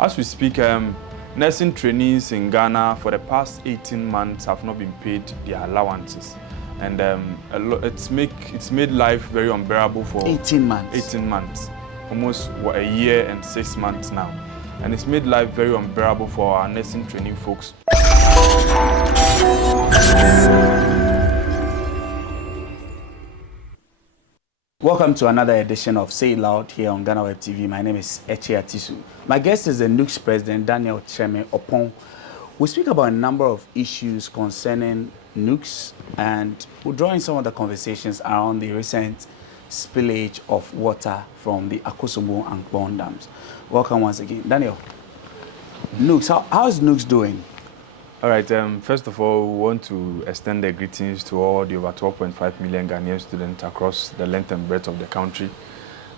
As we speak, nursing trainees in Ghana for the past 18 months have not been paid their allowances. And it's made life very unbearable for 18 months. 18 months, almost a year and 6 months now. And it's made life very unbearable for our nursing training folks. Welcome to another edition of Say It Loud here on GhanaWeb TV. My name is Etsey Atisu. My guest is the NUGS President, Daniel Opon. We speak about a number of issues concerning NUGS, and we're drawing some of the conversations around the recent spillage of water from the Akosombo and Nkommo dams. Welcome once again. Daniel, NUGS, how is NUGS doing? All right, first of all, we want to extend the greetings to all the over 12.5 million Ghanaian students across the length and breadth of the country.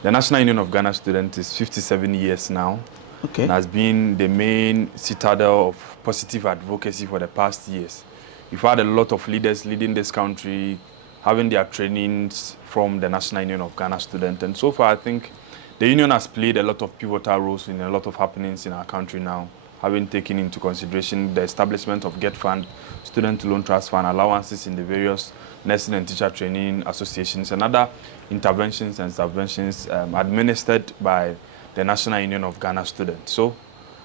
The National Union of Ghana Students is 57 years now, okay, and has been the main citadel of positive advocacy for the past years. We've had a lot of leaders leading this country, having their trainings from the National Union of Ghana Students, and so far I think the union has played a lot of pivotal roles in a lot of happenings in our country now, having taken into consideration the establishment of GET Fund, Student Loan Trust Fund, allowances in the various nursing and teacher training associations, and other interventions and subventions administered by the National Union of Ghana Students. So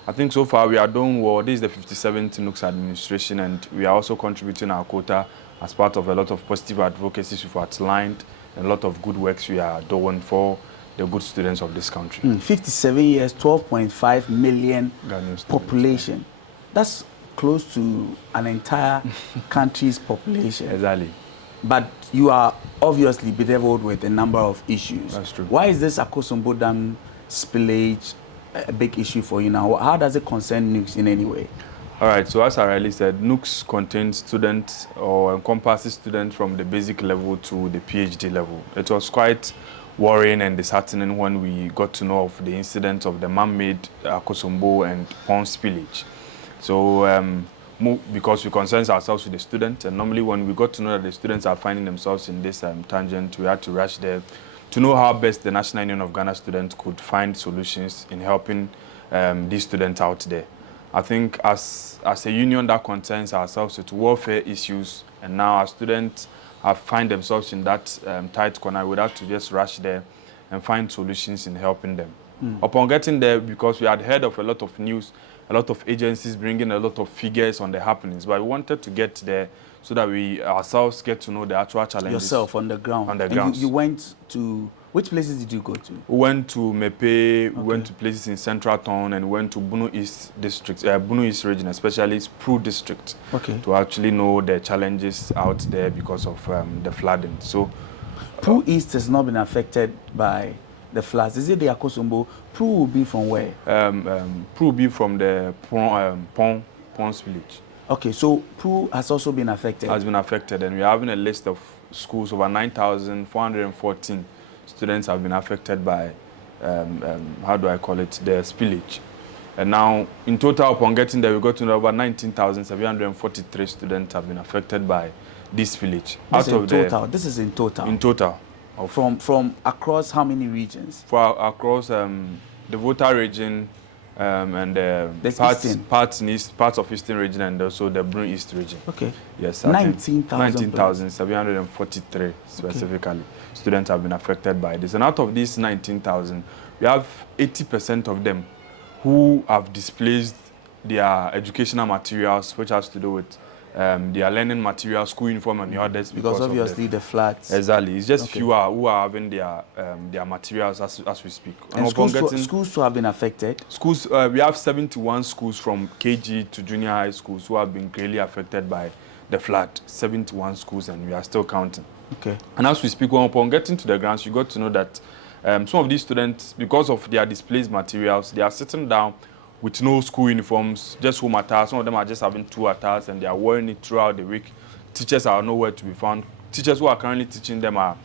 I think so far we are doing well. This is the 57th NUGS administration, and we are also contributing our quota as part of a lot of positive advocacy we've outlined, and a lot of good works we are doing for the good students of this country. 57 years, 12.5 million population. That's close to an entire country's population. Exactly. But you are obviously bedeviled with a number of issues. That's true. Why is this Akosombo Dam spillage a big issue for you now? How does it concern NUGS in any way? All right, so as I rightly said, NUGS contains students or encompasses students from the basic level to the PhD level. It was quite worrying and disheartening when we got to know of the incident of the man-made Akosombo and pond spillage. So because we concern ourselves with the students, and normally when we got to know that the students are finding themselves in this tangent, we had to rush there to know how best the National Union of Ghana students could find solutions in helping these students out there. I think as a union that concerns ourselves with welfare issues, and now our students have find themselves in that tight corner, we had to just rush there and find solutions in helping them. Upon getting there, because we had heard of a lot of news, a lot of agencies bringing a lot of figures on the happenings, but we wanted to get there so that we ourselves get to know the actual challenges. Yourself on the ground. On the ground. You went to, which places did you go to? We went to Mepe, we went to places in Central Town, and we went to Bunu East District, Bunu East Region, especially Spru District, to actually know the challenges out there because of the flooding. So, Spru East has not been affected by the floods. Is it the Akosombo? Spru will be from where? Spru will be from the Pond Spillage. Okay, so Spru has also been affected? Has been affected, and we're having a list of schools, over 9,414 students have been affected by, how do I call it, the spillage. And now, in total, upon getting there, we got to know over 19,743 students have been affected by this spillage. This is in total? In total. From across how many regions? Across the Volta Region, and parts of Eastern Region, and also the Bunu East Region. Okay. Yes. 19,743 specifically. Students have been affected by this. And out of these 19,000, we have 80% of them who have displaced their educational materials, which has to do with their learning materials, school uniform, and the others. Because obviously the floods. Exactly. It's just fewer who are having their materials as we speak. And schools too have been affected? Schools, we have 71 schools from KG to junior high schools who have been greatly affected by the flood. 71 schools, and we are still counting. Okay. And as we speak, upon getting to the grounds, you got to know that some of these students, because of their displaced materials, they are sitting down with no school uniforms, just home attires. Some of them are just having 2 attires, and they are wearing it throughout the week. Teachers are nowhere to be found. Teachers who are currently teaching them are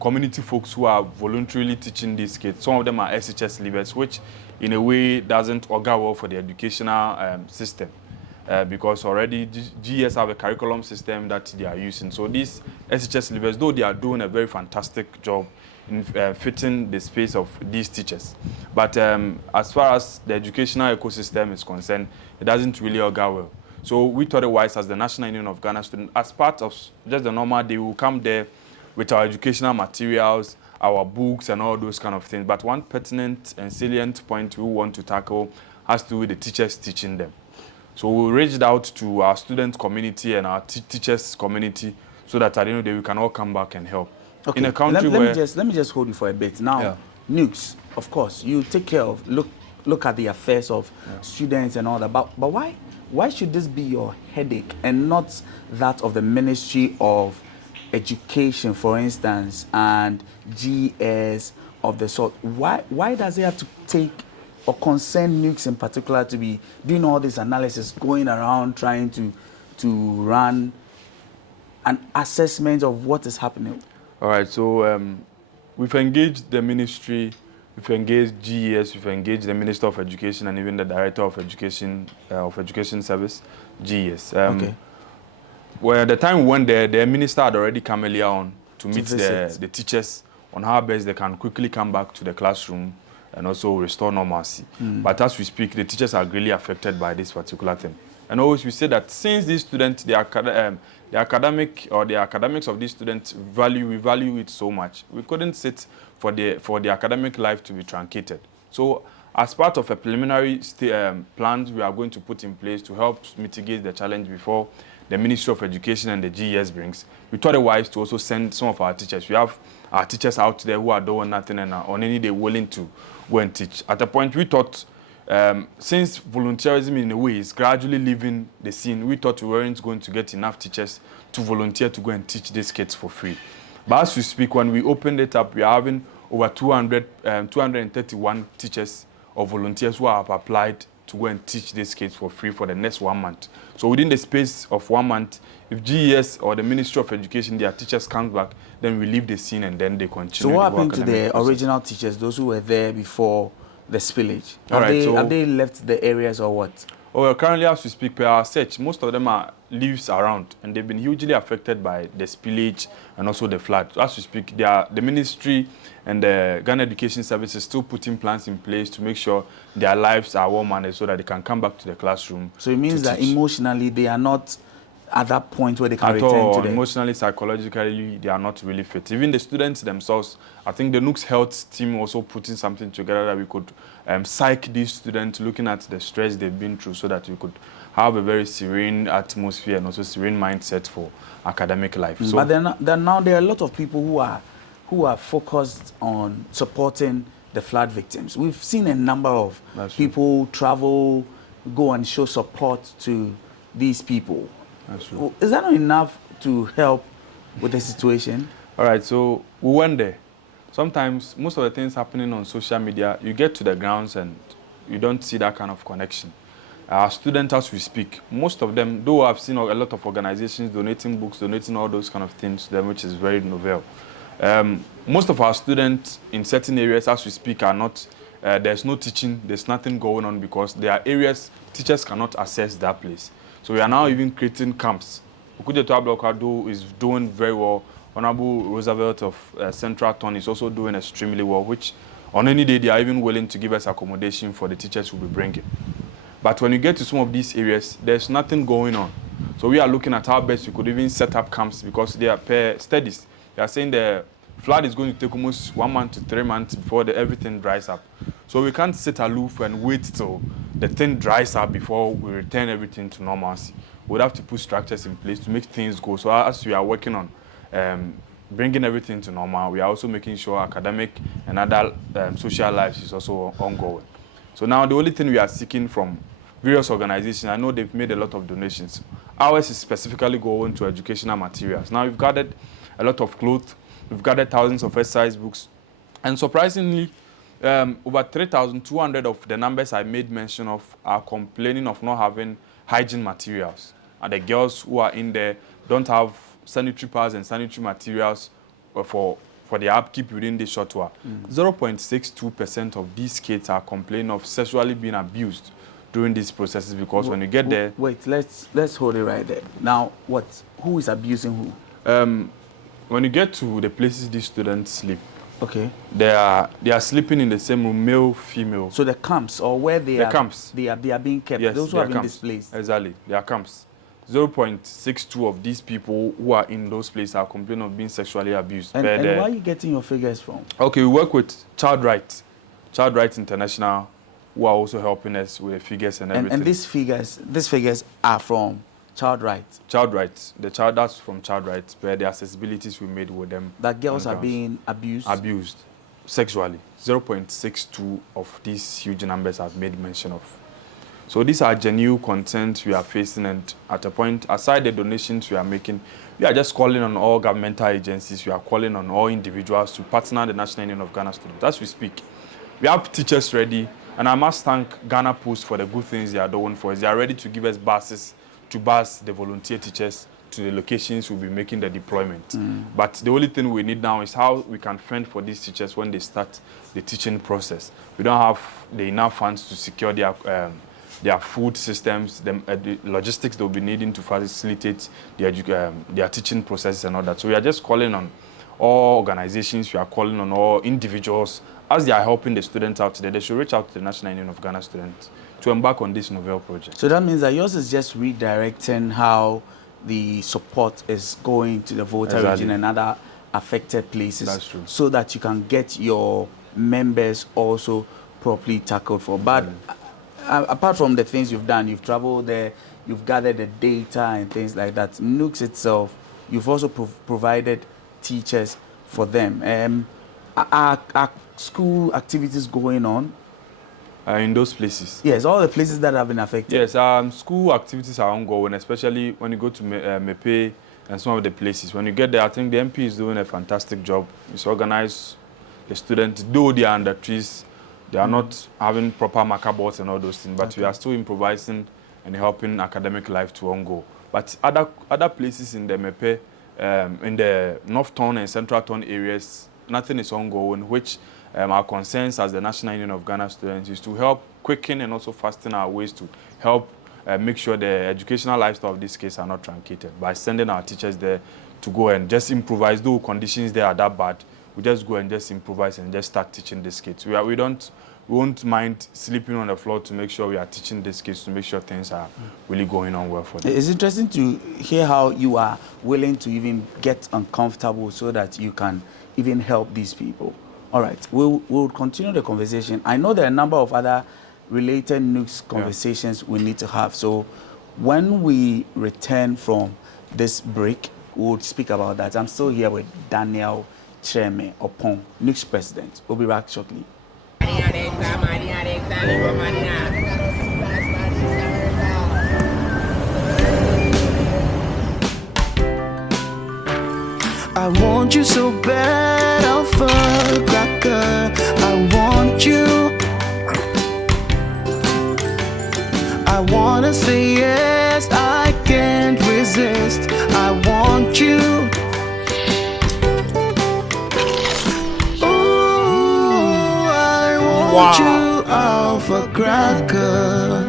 community folks who are voluntarily teaching these kids. Some of them are SHS leavers, which in a way doesn't augur well for the educational system. Because already GS have a curriculum system that they are using. So these SHS leavers, though they are doing a very fantastic job fitting the space of these teachers. But as far as the educational ecosystem is concerned, it doesn't really augur well. So we thought it wise as the National Union of Ghana Students, as part of just the normal day, we will come there with our educational materials, our books and all those kind of things. But one pertinent and salient point we want to tackle has to do with the teachers teaching them. So we reached out to our student community and our teachers community so that at the end of the day we can all come back and help. Okay. In a country let me just hold you for a bit. Now, NUGS, of course, you take care of, look at the affairs of students and all that. But why should this be your headache and not that of the Ministry of Education, for instance, and GS of the sort? Why does it have to take or concern NUGS in particular to be doing all this analysis, going around trying to run an assessment of what is happening? All right, so we've engaged the ministry, we've engaged GES, we've engaged the Minister of Education and even the Director of Education Service, GES. Okay. Well, at the time we went there, the minister had already come earlier on to meet the teachers on how best they can quickly come back to the classroom and also restore normalcy. But as we speak, the teachers are greatly affected by this particular thing. And always we say that since these students, the academics of these students we value it so much, we couldn't sit for the academic life to be truncated. So as part of a preliminary plan we are going to put in place to help mitigate the challenge before the Ministry of Education and the GES brings, we thought it wise to also send some of our teachers. We have our teachers out there who are doing nothing and are on any day willing to go and teach. At a point we thought, since volunteerism in a way is gradually leaving the scene, we thought we weren't going to get enough teachers to volunteer to go and teach these kids for free. But as we speak, when we opened it up, we are having over 231 teachers or volunteers who have applied to go and teach these kids for free for the next 1 month. So within the space of 1 month, if GES or the Ministry of Education, their teachers come back, then we leave the scene and then they continue. So what happened to the original teachers, those who were there before the spillage? Have they left the areas or what? Oh, well, currently as we speak, per our search, most of them are lives around and they've been hugely affected by the spillage and also the flood. So as we speak, the ministry and the Ghana Education Service is still putting plans in place to make sure their lives are well managed so that they can come back to the classroom. So it means that emotionally they are not at that point where they can at return all, to them. Emotionally, psychologically, they are not really fit. Even the students themselves, I think the NUGS health team also putting something together that we could psych these students, looking at the stress they've been through so that we could have a very serene atmosphere and also serene mindset for academic life. So, but then now there are a lot of people who are focused on supporting the flood victims. We've seen a number of people travel, go and show support to these people. Is that not enough to help with the situation? All right, so we went there. Sometimes most of the things happening on social media, you get to the grounds and you don't see that kind of connection. Our students, as we speak, most of them, though I've seen a lot of organizations donating books, donating all those kind of things to them, which is very novel. Most of our students in certain areas, as we speak, are not, there's no teaching, there's nothing going on because there are areas teachers cannot access that place. So we are now even creating camps. Okujeto Ablokado is doing very well. Honorable Roosevelt of Central Town is also doing extremely well, which on any day they are even willing to give us accommodation for the teachers we'll be bringing. But when you get to some of these areas, there's nothing going on. So we are looking at how best we could even set up camps because they are per studies. They are saying the flood is going to take almost 1 month to 3 months before everything dries up. So we can't sit aloof and wait till the thing dries up before we return everything to normalcy. We'll have to put structures in place to make things go. So as we are working on bringing everything to normal, we are also making sure academic and other social lives is also ongoing. So now the only thing we are seeking from various organizations, I know they've made a lot of donations. Ours is specifically going to educational materials. Now we've gathered a lot of clothes, we've gathered thousands of exercise books, and surprisingly, over 3,200 of the numbers I made mention of are complaining of not having hygiene materials. And the girls who are in there don't have sanitary pads and sanitary materials for their upkeep within the short while. 0.62% of these kids are complaining of sexually being abused during these processes because when you get there... Wait, let's hold it right there. Now, who is abusing who? When you get to the places these students sleep, Okay. They are sleeping in the same room, male, female. So the camps, or where the camps. They are being kept. Yes, those who have been displaced. Exactly, they are camps. 0.62 of these people who are in those places are complaining of being sexually abused. And where are you getting your figures from? Okay, we work with Child Rights International, who are also helping us with the figures and everything. And these figures are from Child Rights. Child Rights. That's from Child Rights, where the accessibilities we made with them. That girls are being abused? Abused sexually. 0.62 of these huge numbers I've made mention of. So these are genuine concerns we are facing, and at a point, aside the donations we are making, we are just calling on all governmental agencies, we are calling on all individuals to partner the National Union of Ghana Students. As we speak, we have teachers ready, and I must thank Ghana Post for the good things they are doing for us. They are ready to give us buses to bus the volunteer teachers to the locations we'll be making the deployment. But the only thing we need now is how we can fend for these teachers when they start the teaching process. We don't have the enough funds to secure their food systems, the logistics they'll be needing to facilitate their teaching processes and all that. So we are just calling on all organizations, we are calling on all individuals, as they are helping the students out today, they should reach out to the National Union of Ghana Students to embark on this novel project. So that means that yours is just redirecting how the support is going to the Volta Region and other affected places. That's true. So that you can get your members also properly tackled for. But apart from the things you've done, you've traveled there, you've gathered the data and things like that. NUGS itself, you've also provided teachers for them. Are school activities going on? In those places? Yes, all the places that have been affected. Yes, school activities are ongoing, especially when you go to Mepe and some of the places. When you get there, I think the MP is doing a fantastic job. He's organized the students, though they are under trees, they are not having proper marker boards and all those things, but we are still improvising and helping academic life to ongo. But other places in the Mepe, in the North Town and Central Town areas, nothing is ongoing, which our concerns as the National Union of Ghana Students is to help quicken and also fasten our ways to help make sure the educational lifestyle of these kids are not truncated by sending our teachers there to go and just improvise. Though conditions there are that bad, we just go and just improvise and just start teaching these kids. We won't mind sleeping on the floor to make sure we are teaching these kids, to make sure things are really going on well for them. It's interesting to hear how you are willing to even get uncomfortable so that you can even help these people. All right, we'll continue the conversation. I know there are a number of other related NUGS conversations we need to have. So when we return from this break, we'll speak about that. I'm still here with Daniel Cherme Opon, NUGS president. We'll be back shortly. I want you so bad, Alpha Cracker. I want you. I wanna say yes, I can't resist. I want you. Ooh, I want you, Alpha Cracker.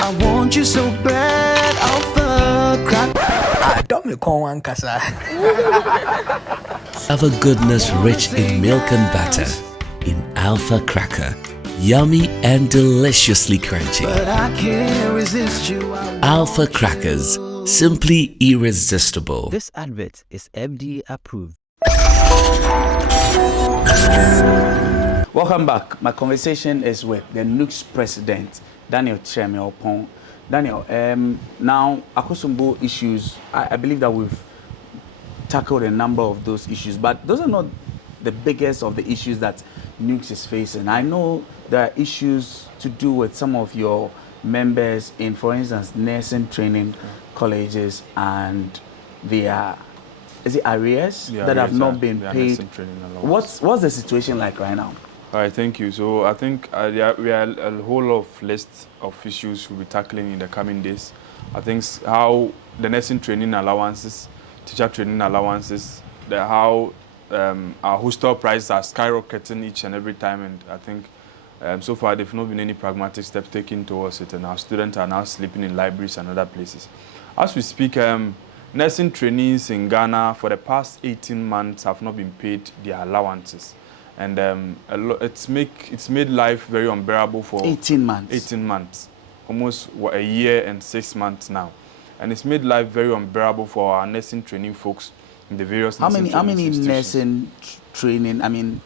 I want you so bad, Alpha Cracker. Alpha goodness rich in milk and butter. In Alpha Cracker, yummy and deliciously crunchy. But I can't resist you. Alpha Crackers, simply irresistible. This advert is FDA approved. Welcome back. My conversation is with the NUGS president, Daniel Cherme Opon. Daniel, now Akosombo issues, I believe that we've tackled a number of those issues, but those are not the biggest of the issues that NUGS is facing. I know there are issues to do with some of your members in, for instance, nursing training colleges, and their arrears that have not been paid. What's the situation like right now? All right, thank you. So I think we are a whole of list of issues we'll be tackling in the coming days. I think how the nursing training allowances, teacher training allowances, how our hostel prices are skyrocketing each and every time, and I think so far there've not been any pragmatic steps taken towards it, and our students are now sleeping in libraries and other places. As we speak, nursing trainees in Ghana for the past 18 months have not been paid their allowances. And it's made life very unbearable for 18 months. 18 months, almost a year and 6 months now. And it's made life very unbearable for our nursing training folks in the various how many nursing training,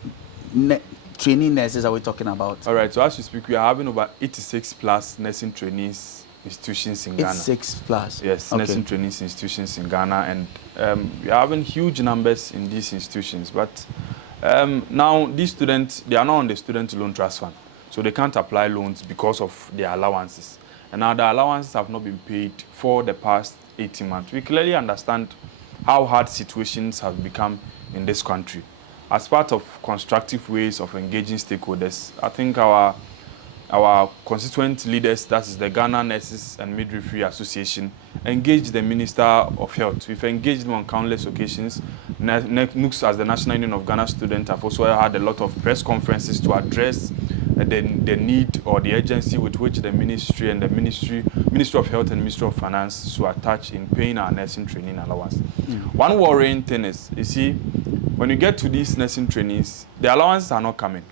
training nurses are we talking about? All right, so as we speak, we are having over 86 plus nursing trainees institutions in Ghana. 86 plus? Yes, okay. Nursing trainees institutions in Ghana, and we are having huge numbers in these institutions. But now these students, they are not on the student loan trust fund, so they can't apply loans because of their allowances. And now the allowances have not been paid for the past 18 months. We clearly understand how hard situations have become in this country. As part of constructive ways of engaging stakeholders, I think our constituent leaders, that is the Ghana Nurses and Midwifery Association, engaged the Minister of Health. We've engaged them on countless occasions. NUGS, as the National Union of Ghana Students, have also had a lot of press conferences to address the need or the urgency with which the ministry and the Ministry of Health and Ministry of Finance to attach in paying our nursing training allowance. One worrying thing is, you see, when you get to these nursing trainees, the allowances are not coming.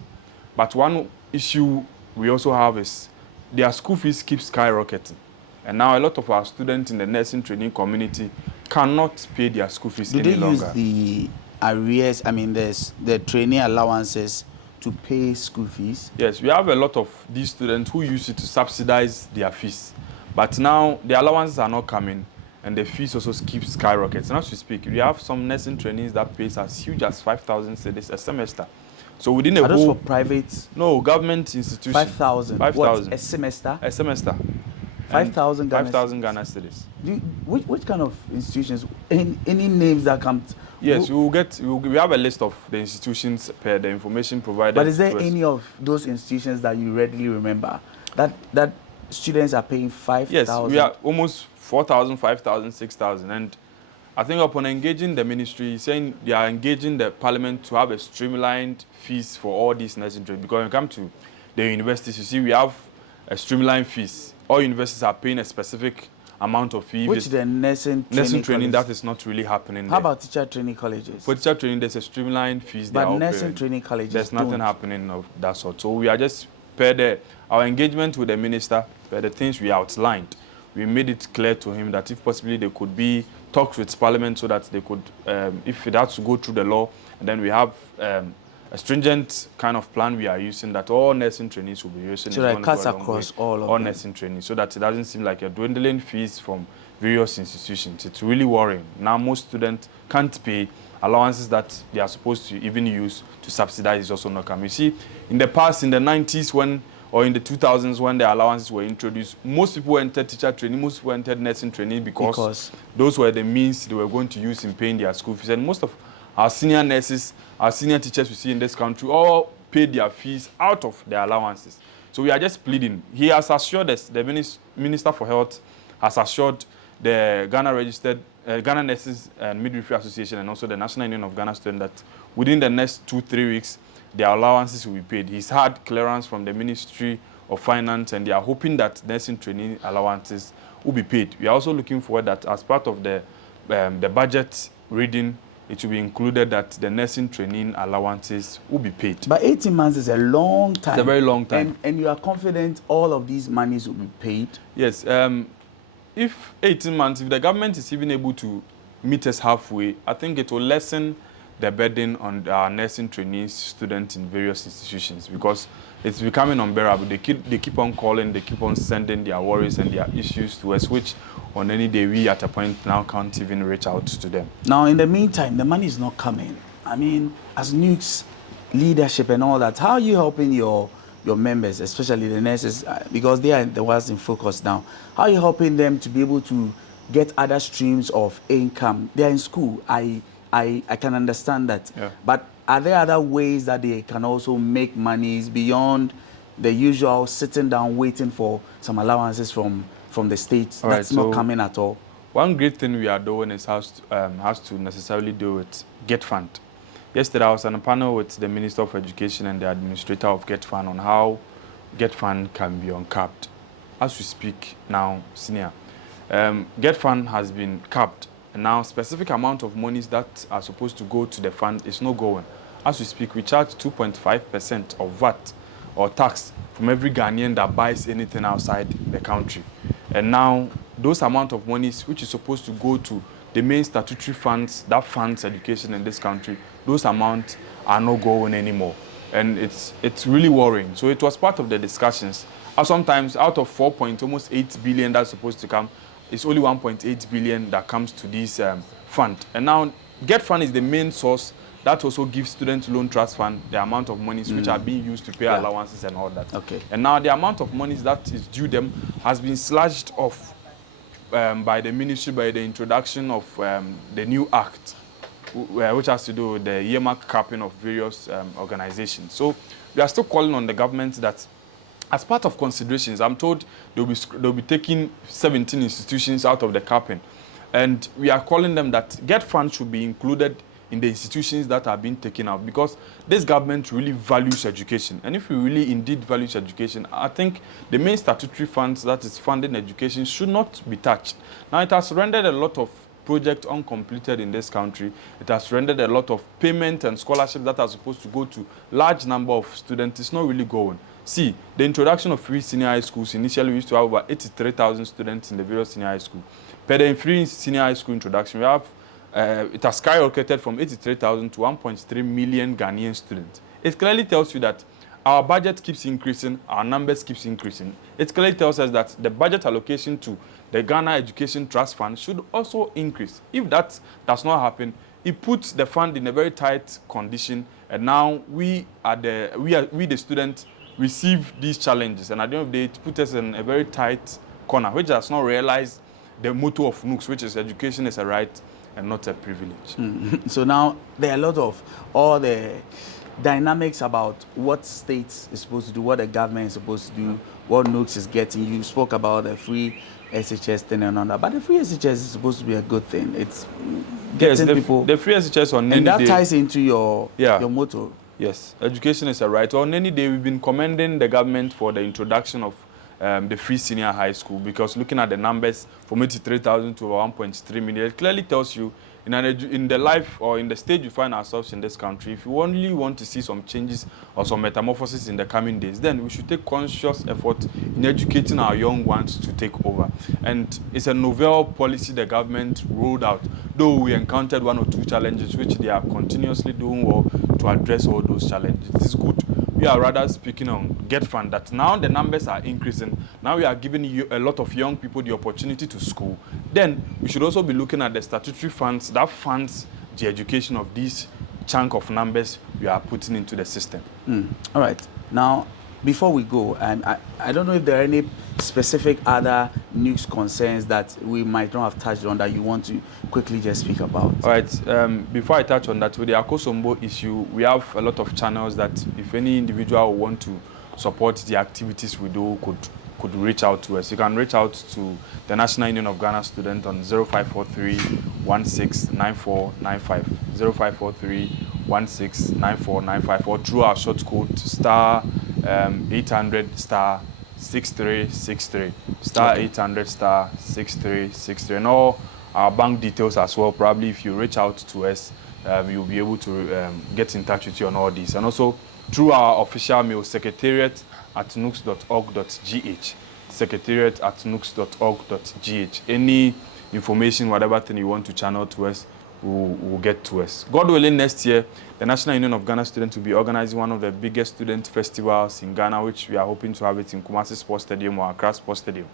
But one issue we also have is their school fees keep skyrocketing. And now a lot of our students in the nursing training community cannot pay their school fees any longer. Do they use the arrears, there's the training allowances to pay school fees? Yes, we have a lot of these students who use it to subsidize their fees. But now the allowances are not coming and the fees also keep skyrocketing. As we speak, we have some nursing trainees that pays as huge as 5,000 cedis a semester. So within a Are those for private? No, government institutions. 5,000. 5,000. What, a semester? A semester. 5,000 Ghana. 5,000 Ghana cedis. Which kind of institutions? Any names that come? Yes, we have a list of the institutions per the information provided. But is there any of those institutions that you readily remember that students are paying 5,000? Yes, we are almost 4,000, 5,000, 6,000, and I think upon engaging the ministry, saying they are engaging the parliament to have a streamlined fees for all these nursing training. Because when you come to the universities, you see we have a streamlined fees. All universities are paying a specific amount of fees. Which the nursing training that is not really happening. How about teacher training colleges? For teacher training, there's a streamlined fees. But nursing training colleges, there's nothing happening of that sort. So we are just our engagement with the minister, per the things we outlined. We made it clear to him that if possibly there could be talks with Parliament so that they could, if it has to go through the law, and then we have a stringent kind of plan we are using that all nursing trainees will be using. So that cuts across all nursing trainees, so that it doesn't seem like a dwindling fees from various institutions. It's really worrying. Now most students can't pay allowances that they are supposed to even use to subsidize is also not coming. You see, in the past, in the 90s or in the 2000s when the allowances were introduced, most people entered teacher training, most people entered nursing training because those were the means they were going to use in paying their school fees. And most of our senior nurses, our senior teachers we see in this country all paid their fees out of their allowances. So we are just pleading. He has assured us, the Minister for Health has assured the Ghana Nurses and Midwifery Association and also the National Union of Ghana Students that within the next 2-3 weeks, their allowances will be paid. He's had clearance from the Ministry of Finance, and they are hoping that nursing training allowances will be paid. We are also looking forward that as part of the budget reading, it will be included that the nursing training allowances will be paid. But 18 months is a long time. It's a very long time. And you are confident all of these monies will be paid? Yes. If 18 months, if the government is even able to meet us halfway, I think it will lessen the burden on our nursing trainees students in various institutions, because it's becoming unbearable. They keep on calling, they keep on sending their worries and their issues to us, which on any day we at a point now can't even reach out to them. Now, in the meantime, the money is not coming. As NUGS leadership and all that, how are you helping your members, especially the nurses, because they are the ones in focus now? How are you helping them to be able to get other streams of income? They are in school. I can understand that. Yeah. But are there other ways that they can also make monies beyond the usual sitting down waiting for some allowances from the states? All that's not coming at all. One great thing we are doing is has to necessarily do with Get Fund. Yesterday I was on a panel with the Minister of Education and the administrator of Get Fund on how Get Fund can be uncapped. As we speak now, senior, Get Fund has been capped. And now, specific amount of monies that are supposed to go to the fund is not going. As we speak, we charge 2.5% of VAT or tax from every Ghanaian that buys anything outside the country. And now, those amount of monies which is supposed to go to the main statutory funds that funds education in this country, those amounts are not going anymore. And it's really worrying. So it was part of the discussions. Sometimes out of almost 8 billion that's supposed to come, it's only 1.8 billion that comes to this fund. And now, Get Fund is the main source that also gives Student Loan Trust Fund the amount of monies which are being used to pay allowances and all that. Okay. And now the amount of monies that is due them has been slashed off by the ministry by the introduction of the new act, which has to do with the earmark capping of various organizations. So we are still calling on the government that, as part of considerations, I'm told they'll be taking 17 institutions out of the capping. And we are calling them that Get Fund should be included in the institutions that are being taken out, because this government really values education. And if we really indeed values education, I think the main statutory funds that is funding education should not be touched. Now, it has rendered a lot of projects uncompleted in this country. It has rendered a lot of payment and scholarships that are supposed to go to large number of students. It's not really going. See, the introduction of free senior high schools, initially we used to have about 83,000 students in the various senior high schools. But the free senior high school introduction, we have it has skyrocketed from 83,000 to 1.3 million Ghanaian students. It clearly tells you that our budget keeps increasing, our numbers keeps increasing. It clearly tells us that the budget allocation to the Ghana Education Trust Fund should also increase. If that does not happen, it puts the fund in a very tight condition, and now we the students receive these challenges, and at the end of the day, it puts us in a very tight corner, which does not realize the motto of NUGS, which is education is a right and not a privilege. So now there are a lot of all the dynamics about what states is supposed to do, what the government is supposed to do, what NUGS is getting. You spoke about the free SHS thing and all that, but the free SHS is supposed to be a good thing. It's getting people. The free SHS on and any that day ties into your motto. Yes, education is a right. On any day, we've been commending the government for the introduction of the free senior high school, because looking at the numbers from 83,000 to 1.3 million, it clearly tells you in the life or in the stage we find ourselves in this country, if you only want to see some changes or some metamorphosis in the coming days, then we should take conscious effort in educating our young ones to take over. And it's a novel policy the government rolled out, though we encountered one or two challenges, which they are continuously doing well to address all those challenges. It is good. We are rather speaking on Get Fund, that now the numbers are increasing. Now we are giving a lot of young people the opportunity to school. Then we should also be looking at the statutory funds that funds the education of these chunk of numbers we are putting into the system. All right. Now, before we go, I don't know if there are any specific other news concerns that we might not have touched on that you want to quickly just speak about. All right. Before I touch on that, with the Akosombo issue, we have a lot of channels that if any individual want to support the activities we do could reach out to us. You can reach out to the National Union of Ghana Students on 0543 169495, 0543 169495, or through our short code star 800 star 6363, star 800 star 6363, and all our bank details as well. Probably if you reach out to us, you'll be able to get in touch with you on all these, and also through our official mail, secretariat@nugs.org.gh, secretariat@nugs.org.gh. Any information, whatever thing you want to channel to us, will get to us. God willing, next year, the National Union of Ghana Students will be organizing one of the biggest student festivals in Ghana, which we are hoping to have it in Kumasi Sports Stadium or Accra Sports Stadium.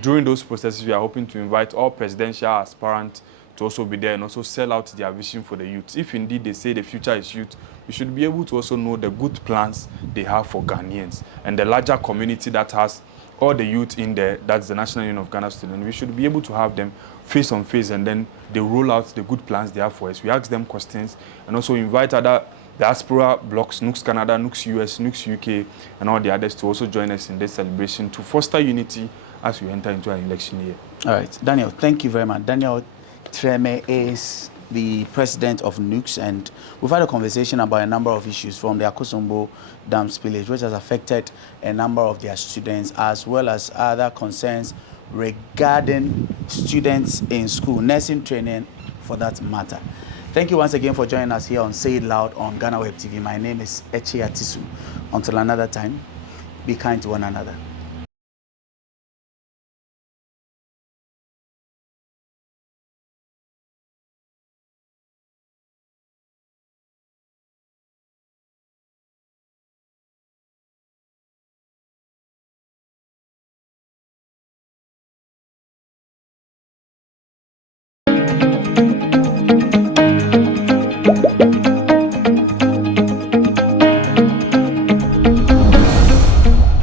During those processes, we are hoping to invite all presidential aspirants to also be there and also sell out their vision for the youth. If indeed they say the future is youth, we should be able to also know the good plans they have for Ghanaians and the larger community that has all the youth in there. That's the National Union of Ghana Students. We should be able to have them face on face, and then they roll out the good plans they have for us. We ask them questions and also invite other diaspora blocks, NUGS Canada, NUGS US, NUGS UK, and all the others to also join us in this celebration to foster unity as we enter into an election year. All right, Daniel, thank you very much. Daniel Treme is the president of NUGS, and we've had a conversation about a number of issues from the Akosombo Dam spillage, which has affected a number of their students, as well as other concerns regarding students in school, nursing training for that matter. Thank you once again for joining us here on Say It Loud on GhanaWeb TV. My name is Etsey Atisu. Until another time, be kind to one another.